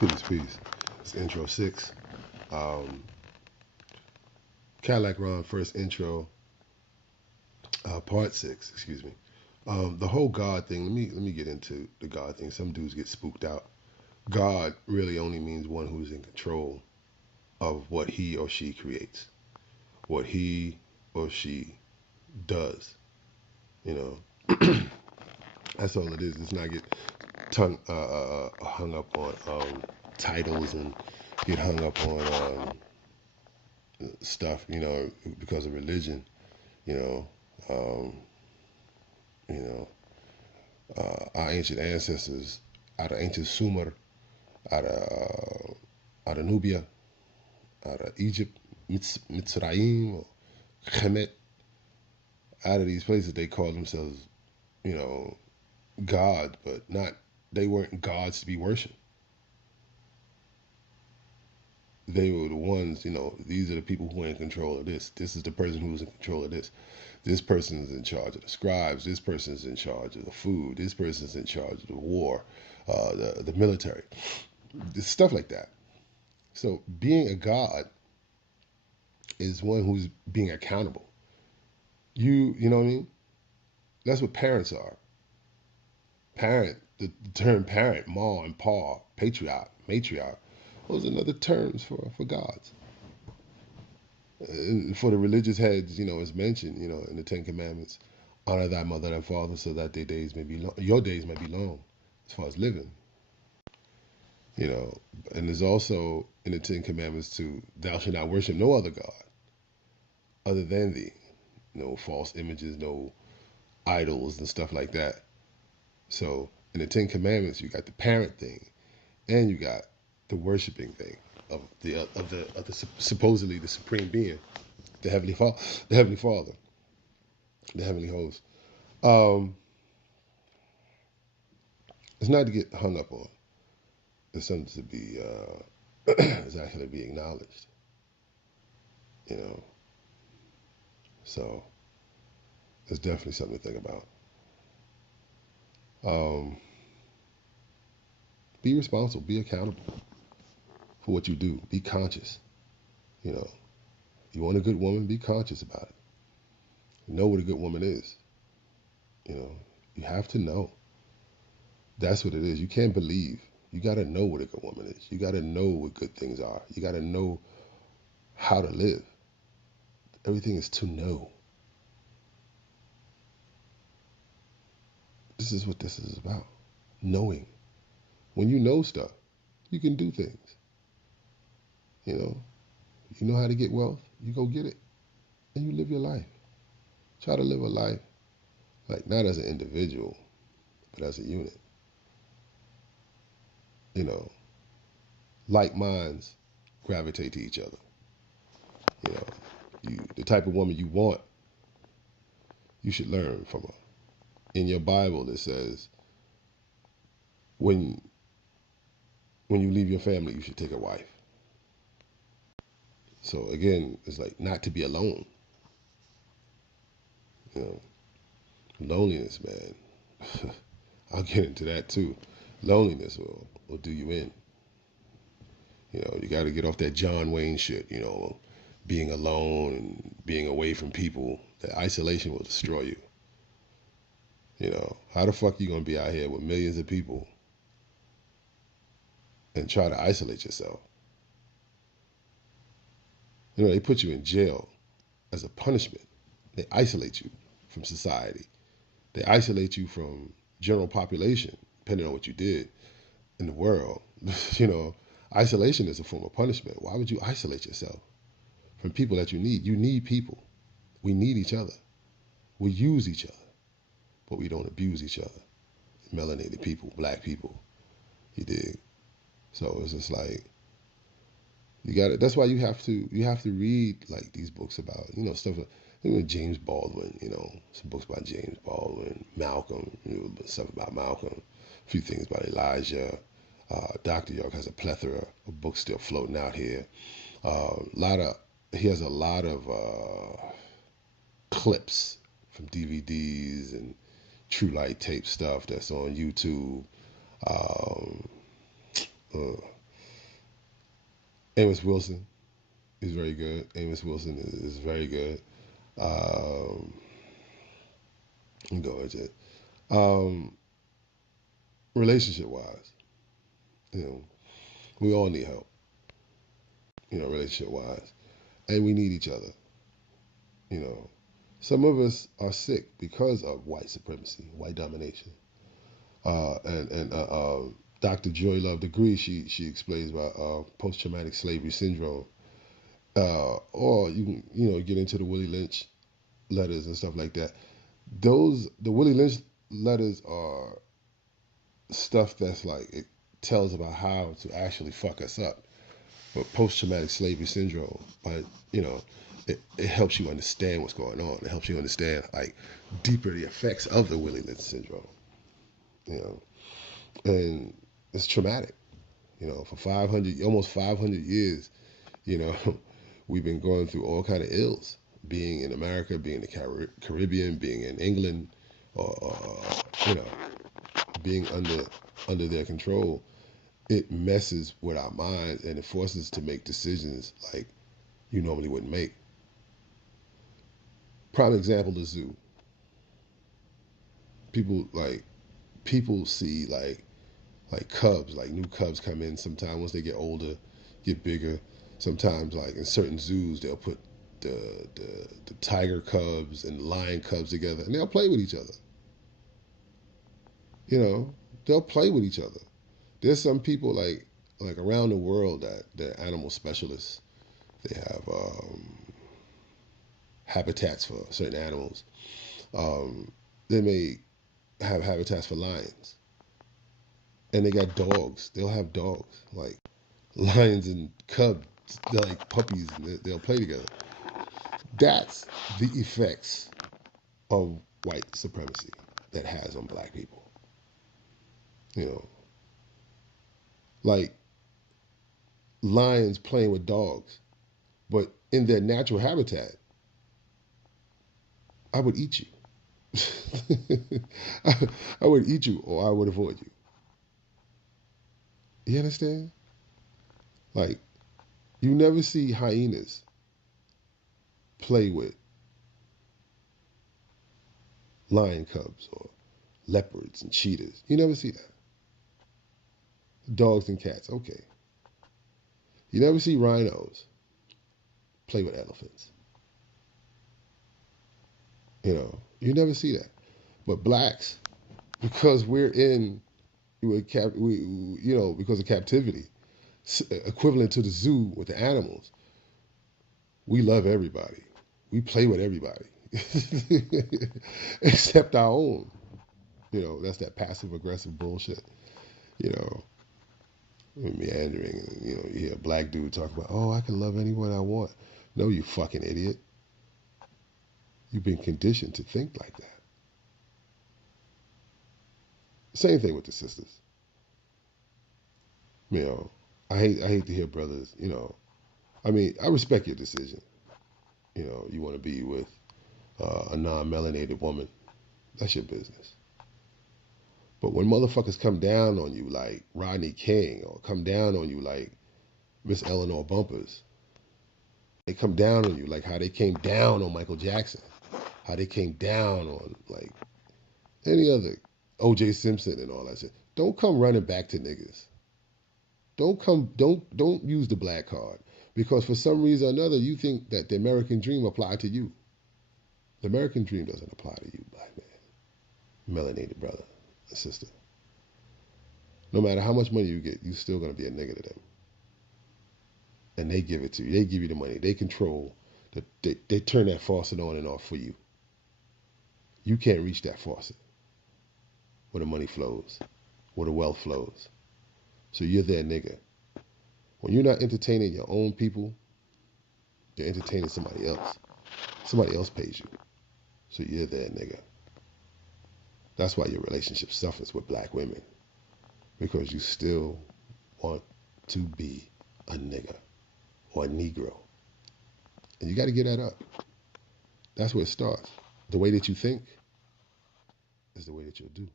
Peace. It's intro 6. Um, Cadddillac Ron first intro, part 6. Excuse me. The whole God thing. Let me get into the God thing. Some dudes get spooked out. God really only means one who's in control of what he or she creates, what he or she does. You know, that's all it is. Let's not get hung up on titles and get hung up on stuff. Because of religion. You know, um, you know, our ancient ancestors out of ancient Sumer, out of Nubia, out of Egypt, Mitzrayim, or Kemet, out of these places, they call themselves, you know, God, but not. They weren't gods to be worshipped. They were the ones, these are the people who are in control of this. This is the person who's in control of this. This person is in charge of the scribes. This person is in charge of the food. This person is in charge of the war, the military, stuff like that. So being a god is one who's being accountable. You know what I mean? That's what parents are. The term parent, ma and pa, patriarch, matriarch, those are another terms for gods. And for the religious heads, as mentioned, in the Ten Commandments, honor thy mother and father so that your days may be long as far as living. And there's also in the Ten Commandments too, thou shalt not worship no other God other than thee. No false images, no idols and stuff like that. So in the Ten Commandments, you got the parent thing, and you got the worshiping thing of the supposedly the supreme being, the heavenly father, the heavenly host. Um, it's not to get hung up on. It's something to be it's actually be acknowledged. You know, so it's definitely something to think about. Um, be responsible. Be accountable for what you do. Be conscious. You know, you want a good woman, be conscious about it. Know what a good woman is. You have to know. That's what it is. You can't believe. You got to know what a good woman is. You got to know what good things are. You got to know how to live. Everything is to know. This is what this is about. Knowing. When you know stuff, you can do things. You know, you know how to get wealth, you go get it, and you live your life. Try to live a life like not as an individual, but as a unit. You know, like minds gravitate to each other. You know, the type of woman you want, you should learn from her. In your Bible, it says when you leave your family, you should take a wife. So again, it's like not to be alone. You know, loneliness, man. I'll get into that too. Loneliness will do you in. You got to get off that John Wayne shit. Being alone and being away from people. That isolation will destroy you. How the fuck you gonna be out here with millions of people and try to isolate yourself? They put you in jail as a punishment. They isolate you from society. They isolate you from general population, depending on what you did in the world. Isolation is a form of punishment. Why would you isolate yourself from people that you need? You need people. We need each other. We use each other, but we don't abuse each other. Melanated people, black people, you dig? So it's just like you got it. That's why you have to read like these books about stuff like James Baldwin. Some books about James Baldwin, Malcolm. Stuff about Malcolm. A few things about Elijah. Dr. York has a plethora of books still floating out here. He has a lot of clips from DVDs and True Light tape stuff that's on YouTube. Um, Amos Wilson is very good. Amos Wilson is very good. Go into it. Relationship wise, you know, we all need help, relationship wise, and we need each other. You know, some of us are sick because of white supremacy, white domination. And Dr. Joy Love Degree, she explains about post traumatic slavery syndrome. Or you can get into the Willie Lynch letters and stuff like that. The Willie Lynch letters are stuff that's like it tells about how to actually fuck us up. But post traumatic slavery syndrome, it helps you understand what's going on. It helps you understand like deeper the effects of the Willie Lynch syndrome. You know, and it's traumatic. For 500, almost 500 years, you know, we've been going through all kind of ills. Being in America, being in the Caribbean, being in England, or being under their control, it messes with our minds and it forces us to make decisions like you normally wouldn't make. Prime example, the zoo. People see like cubs, like new cubs come in. Sometimes once they get older, get bigger. Sometimes like in certain zoos, they'll put the tiger cubs and lion cubs together, and they'll play with each other. They'll play with each other. There's some people like around the world that they're animal specialists. They have habitats for certain animals. They may have habitats for lions, and they got dogs. They'll have dogs like lions and cubs. They're like puppies, and they'll play together. That's the effects of white supremacy that has on black people. You know, like lions playing with dogs, but in their natural habitat, I would eat you. I would eat you, or I would avoid you. You understand? Like, you never see hyenas play with lion cubs or leopards and cheetahs. You never see that. Dogs and cats, okay. You never see rhinos play with elephants. You never see that. But blacks, because because of captivity, equivalent to the zoo with the animals, we love everybody. We play with everybody, except our own. That's that passive aggressive bullshit. You know, meandering. You hear a black dude talk about, oh, I can love anyone I want. No, you fucking idiot. You've been conditioned to think like that. Same thing with the sisters. You know, I hate to hear brothers. I mean, I respect your decision. You want to be with a non-melanated woman. That's your business. But when motherfuckers come down on you like Rodney King, or come down on you like Miss Eleanor Bumpers, they come down on you like how they came down on Michael Jackson, how they came down on like any other O.J. Simpson and all that shit. Don't come running back to niggas. Don't use the black card, because for some reason or another you think that the American dream applied to you. The American dream doesn't apply to you, black man, melanated brother and sister. No matter how much money you get, you're still gonna be a nigga to them. And they give it to you. They give you the money. They control. They turn that faucet on and off for you. You can't reach that faucet where the money flows, where the wealth flows. So you're their nigga. When you're not entertaining your own people, you're entertaining somebody else. Somebody else pays you. So you're their nigga. That's why your relationship suffers with black women. Because you still want to be a nigga or a Negro. And you got to get that up. That's where it starts. The way that you think is the way that you'll do.